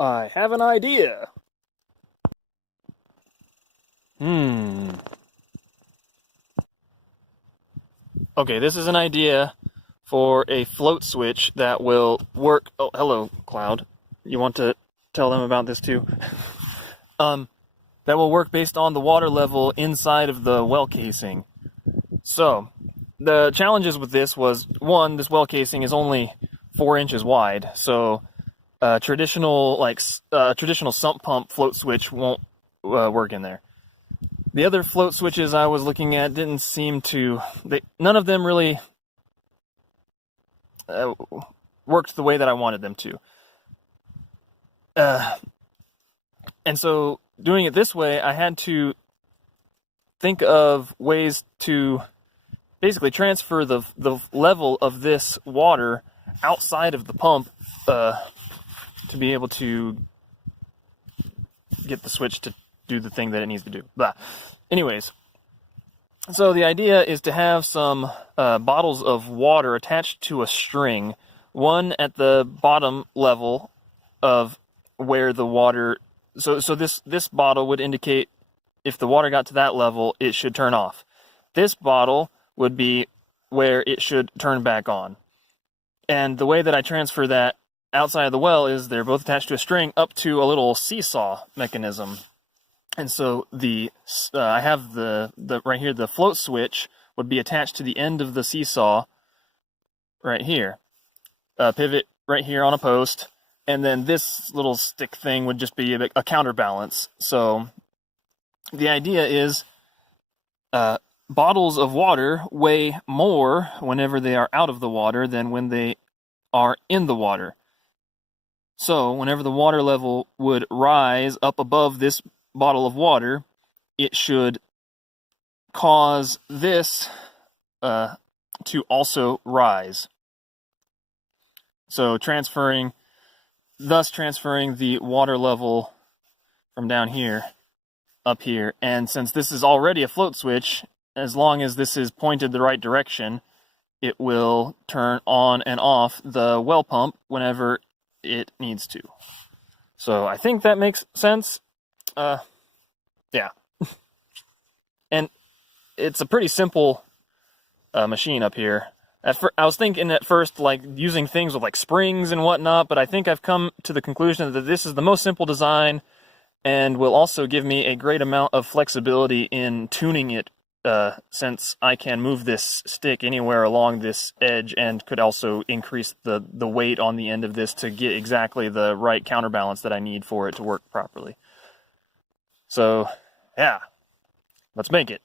I have an idea. Hmm. Okay, this is an idea for a float switch that will work. Oh, hello, Cloud. You want to tell them about this too? Um, that will work based on the water level inside of the well casing. So, the challenges with this was one, this well casing is only 4 inches wide, so traditional sump pump float switch won't work in there. The other float switches I was looking at didn't seem to. None of them really uh, worked the way that I wanted them to. Uh, and so, doing it this way, I had to think of ways to basically transfer the level of this water outside of the pump to be able to get the switch to do the thing that it needs to do. Blah. Anyways, so the idea is to have some bottles of water attached to a string, one at the bottom level of where the water. So this bottle would indicate if the water got to that level, it should turn off. This bottle would be where it should turn back on. And the way that I transfer that outside of the well is they're both attached to a string up to a little seesaw mechanism. And so I have the right here, the float switch would be attached to the end of the seesaw right here. Pivot right here on a post, and then this little stick thing would just be a counterbalance. So the idea is bottles of water weigh more whenever they are out of the water than when they are in the water. So whenever the water level would rise up above this bottle of water, it should cause this to also rise. So thus transferring the water level from down here up here. And since this is already a float switch, as long as this is pointed the right direction, it will turn on and off the well pump whenever it needs to. So I think that makes sense. Yeah. And it's a pretty simple machine up here. I was thinking at first like using things with like springs and whatnot, but I think I've come to the conclusion that this is the most simple design and will also give me a great amount of flexibility in tuning it, since I can move this stick anywhere along this edge and could also increase the weight on the end of this to get exactly the right counterbalance that I need for it to work properly. So, yeah, let's make it.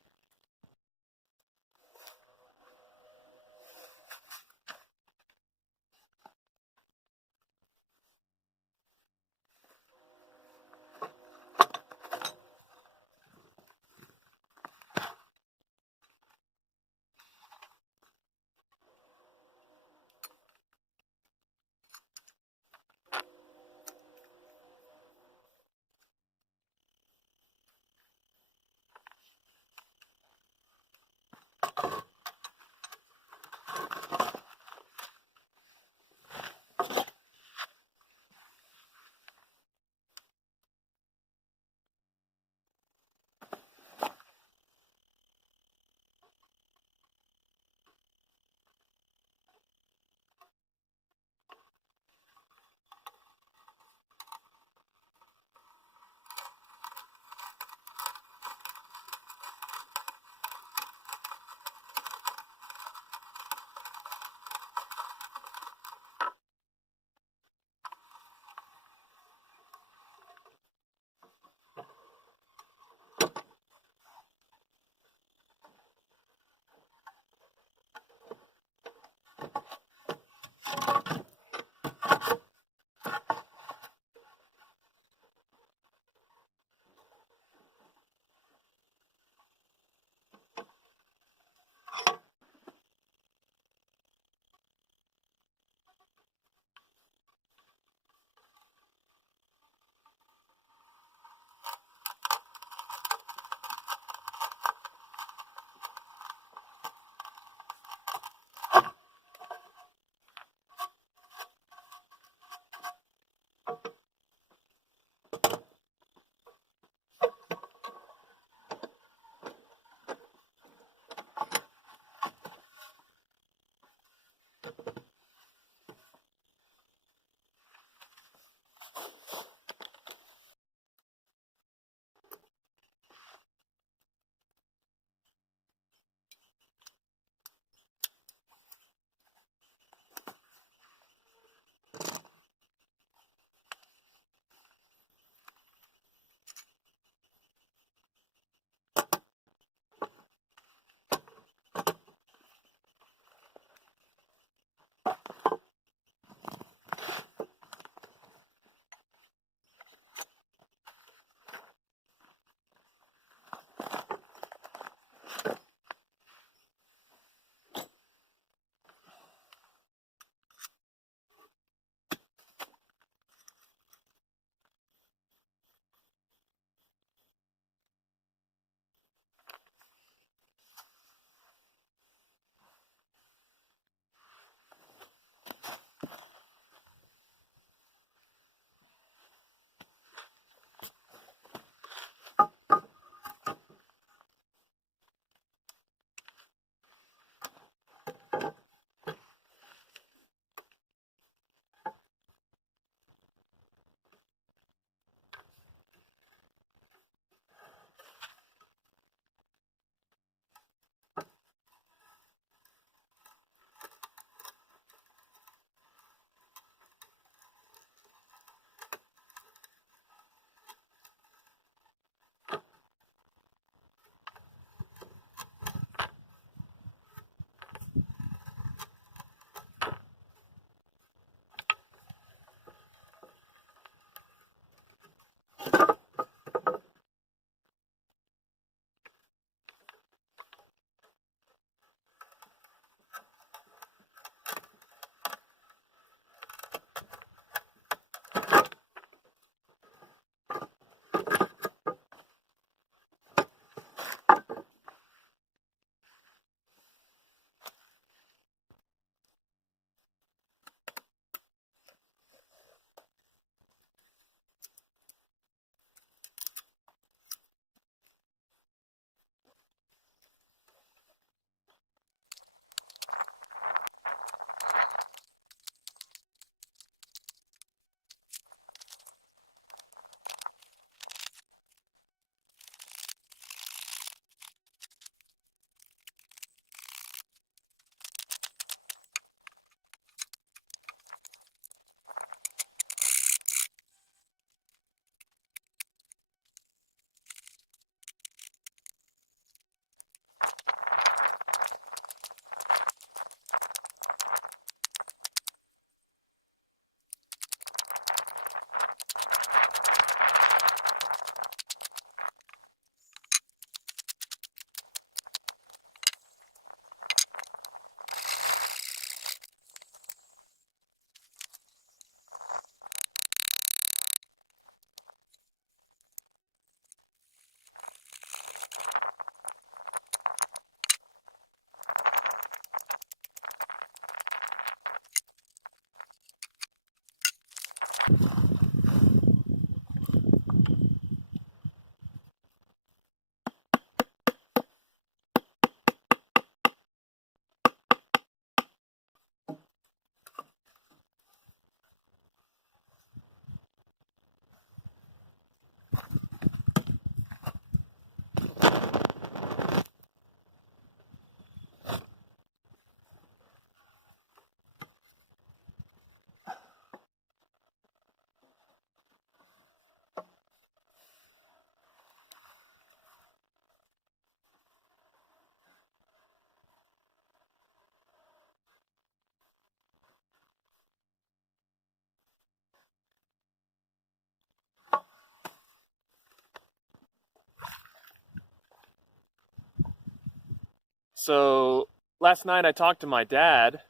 So last night I talked to my dad,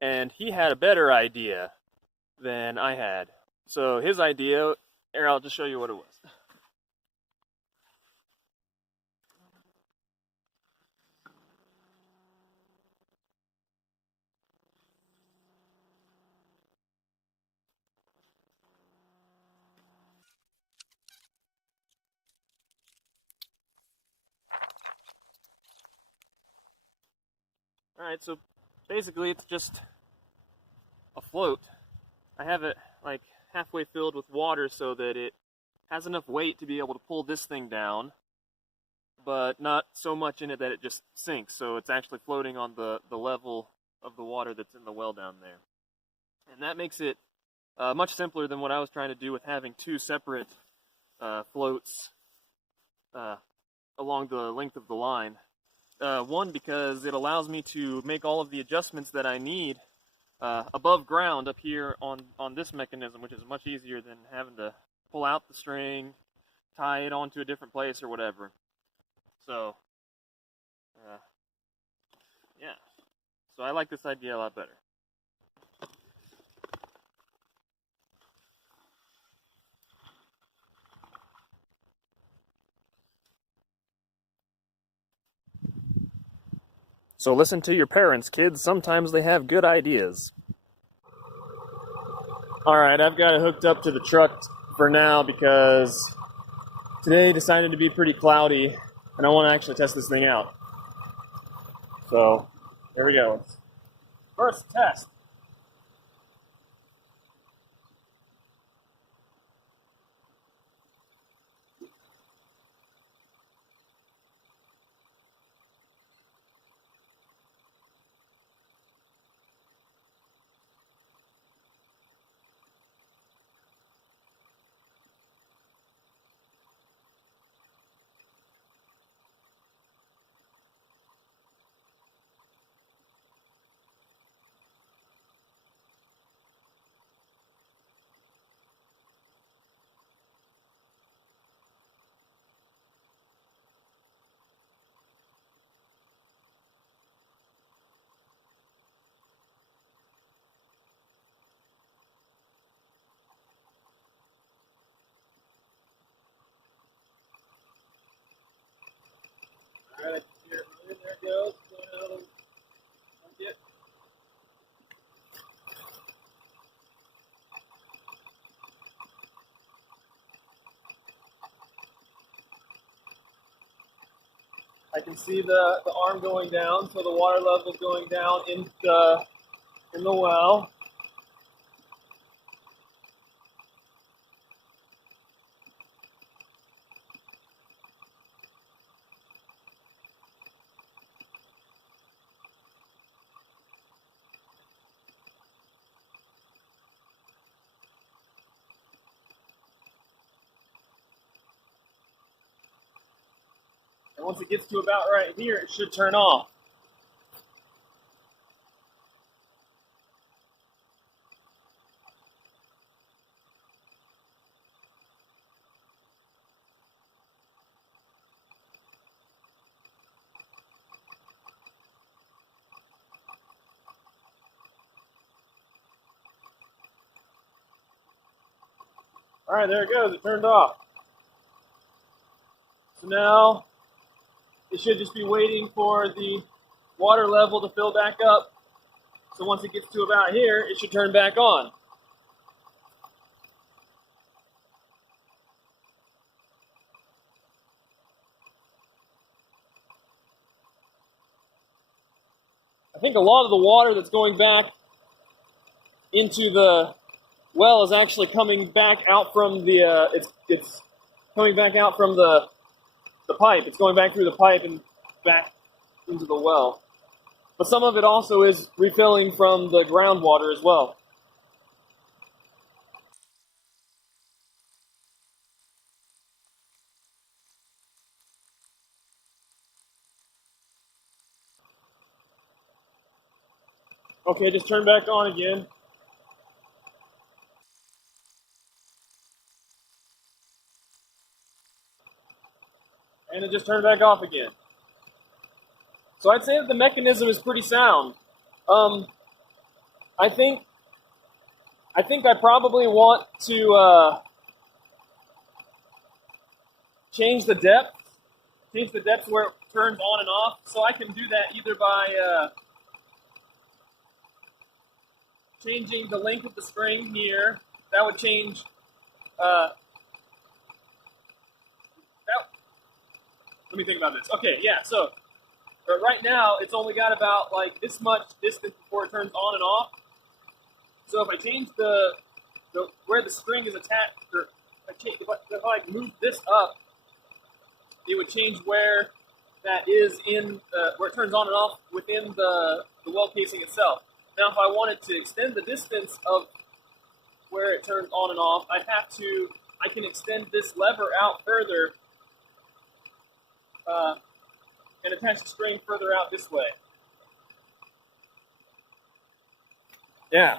and he had a better idea than I had. So his idea, here, I'll just show you what it was. All right, so basically it's just a float. I have it like halfway filled with water so that it has enough weight to be able to pull this thing down, but not so much in it that it just sinks. So it's actually floating on the level of the water that's in the well down there. And that makes it much simpler than what I was trying to do with having two separate floats along the length of the line. One, because it allows me to make all of the adjustments that I need above ground up here on this mechanism, which is much easier than having to pull out the string, tie it onto a different place or whatever. So, yeah. So I like this idea a lot better. So listen to your parents, kids. Sometimes they have good ideas. Alright, I've got it hooked up to the truck for now because today decided to be pretty cloudy and I want to actually test this thing out. So, there we go. First test. Alright, there it goes. I can see the arm going down, so the water level is going down in the well. And once it gets to about right here, it should turn off. Alright, there it goes. It turned off. So now it should just be waiting for the water level to fill back up. So once it gets to about here, it should turn back on. I think a lot of the water that's going back into the well is actually coming back out from the it's coming back out from the pipe. It's going back through the pipe and back into the well. But some of it also is refilling from the groundwater as well. Okay, just turn back on again. And it just turned back off again. So I'd say that the mechanism is pretty sound. I think I probably want to change the depth where it turns on and off. So I can do that either by changing the length of the string here. That would change. Let me think about this. Okay, yeah. So right now it's only got about like this much distance before it turns on and off. So if I change the where the spring is attached, or if I move this up, it would change where that is in where it turns on and off within the well casing itself. Now, if I wanted to extend the distance of where it turns on and off, I can extend this lever out further and attach the string further out this way. Yeah.